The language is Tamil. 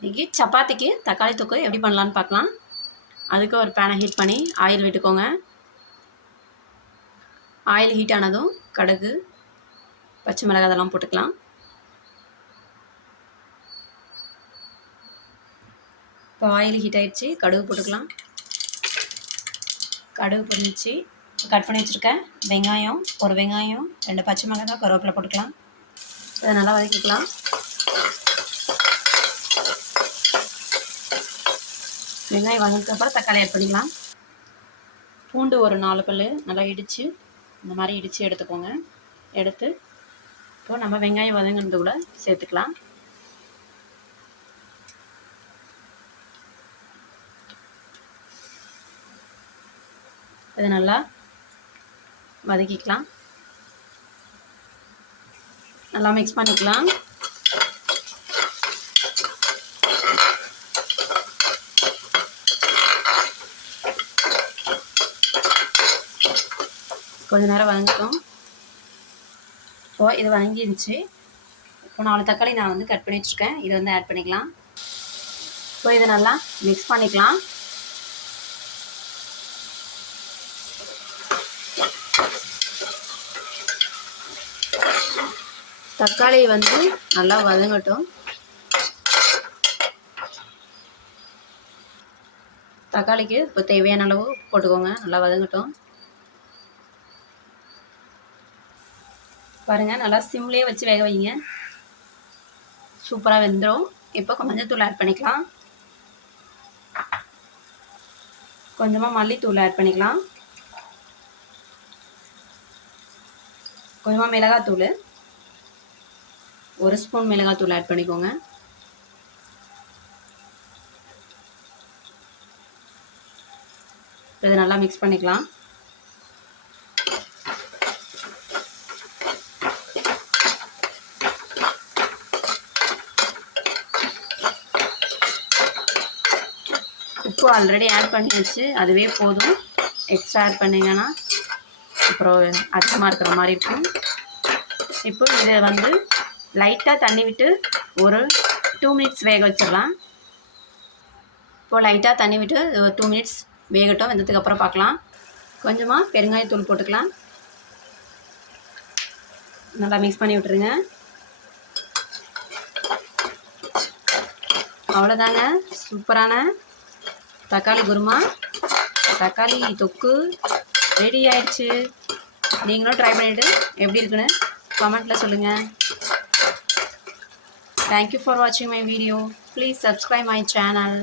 இன்றைக்கி சப்பாத்திக்கு தக்காளி தொக்கு எப்படி பண்ணலான்னு பார்க்கலாம். அதுக்கு ஒரு பேனை ஹீட் பண்ணி ஆயில் விட்டுக்கோங்க. ஆயில் ஹீட் ஆனதும் கடுகு, பச்சை மிளகாய் அதெல்லாம் போட்டுக்கலாம். இப்போ ஆயில் ஹீட் ஆகிடுச்சு, கடுகு போட்டுக்கலாம். கடுகு பொரிச்சு கட் பண்ணி வச்சுருக்கேன் வெங்காயம், ஒரு வெங்காயம், 2 பச்சை மிளகாய், கருவேப்பிலை போட்டுக்கலாம். இதை நல்லா வதக்கிக்கலாம். வெங்காயம் வதங்கினதுக்கப்புறம் தக்காளி ஆட் பண்ணிக்கலாம். பூண்டு ஒரு 4 பல் நல்லா இடித்து இந்த மாதிரி இடித்து எடுத்துக்கோங்க. எடுத்து இப்போ நம்ம வெங்காயம் வதங்கினது கூட சேர்த்துக்கலாம். இதை நல்லா வதக்கிக்கலாம். நல்லா மிக்ஸ் பண்ணிக்கலாம். கொஞ்ச நேரம் வதங்கிட்டோம். இப்போது இது வதங்கிருச்சு. இப்போ 4 தக்காளி நான் வந்து கட் பண்ணி வச்சுருக்கேன். இதை வந்து ஆட் பண்ணிக்கலாம். இப்போ இதை நல்லா மிக்ஸ் பண்ணிக்கலாம். தக்காளி வந்து நல்லா வதங்கட்டும். தக்காளிக்கு இப்போ தேவையான அளவு போட்டுக்கோங்க. நல்லா வதங்கட்டும். பாருங்கள், நல்லா சிம்லேயே வச்சு வேக வைங்க. சூப்பராக வெந்துடும். இப்போ மஞ்சள்தூள் ஆட் பண்ணிக்கலாம். கொஞ்சமாக மல்லித்தூள் ஆட் பண்ணிக்கலாம். கொஞ்சமாக மிளகாத்தூள், 1 ஸ்பூன் மிளகாத்தூள் ஆட் பண்ணிக்கோங்க. இதை நல்லா மிக்ஸ் பண்ணிக்கலாம். உப்பு ஆல்ரெடி ஆட் பண்ணியாச்சு, அதுவே போதும். எக்ஸ்ட்ரா ஆட் பண்ணிங்கன்னா அப்புறம் அதிகமாக இருக்கிற மாதிரி இருக்கும். இப்போ இதை வந்து லைட்டாக தண்ணி விட்டு ஒரு 2 மினிட்ஸ் வேக வச்சிடலாம். இப்போது லைட்டாக தண்ணி விட்டு ஒரு 2 மினிட்ஸ் வேகட்டும். வெந்ததுக்கப்புறம் பார்க்கலாம். கொஞ்சமாக பெருங்காயத்தூள் போட்டுக்கலாம். நல்லா மிக்ஸ் பண்ணி விட்டுருங்க. அவ்வளோதாங்க, சூப்பரான தக்காளி குருமா, தக்காளி தொக்கு ரெடி ஆயிடுச்சு. நீங்களும் ட்ரை பண்ணிவிட்டு எப்படி இருக்குன்னு கமெண்ட்டில் சொல்லுங்கள். தேங்க்யூ ஃபார் வாட்சிங் my video. Please subscribe my channel.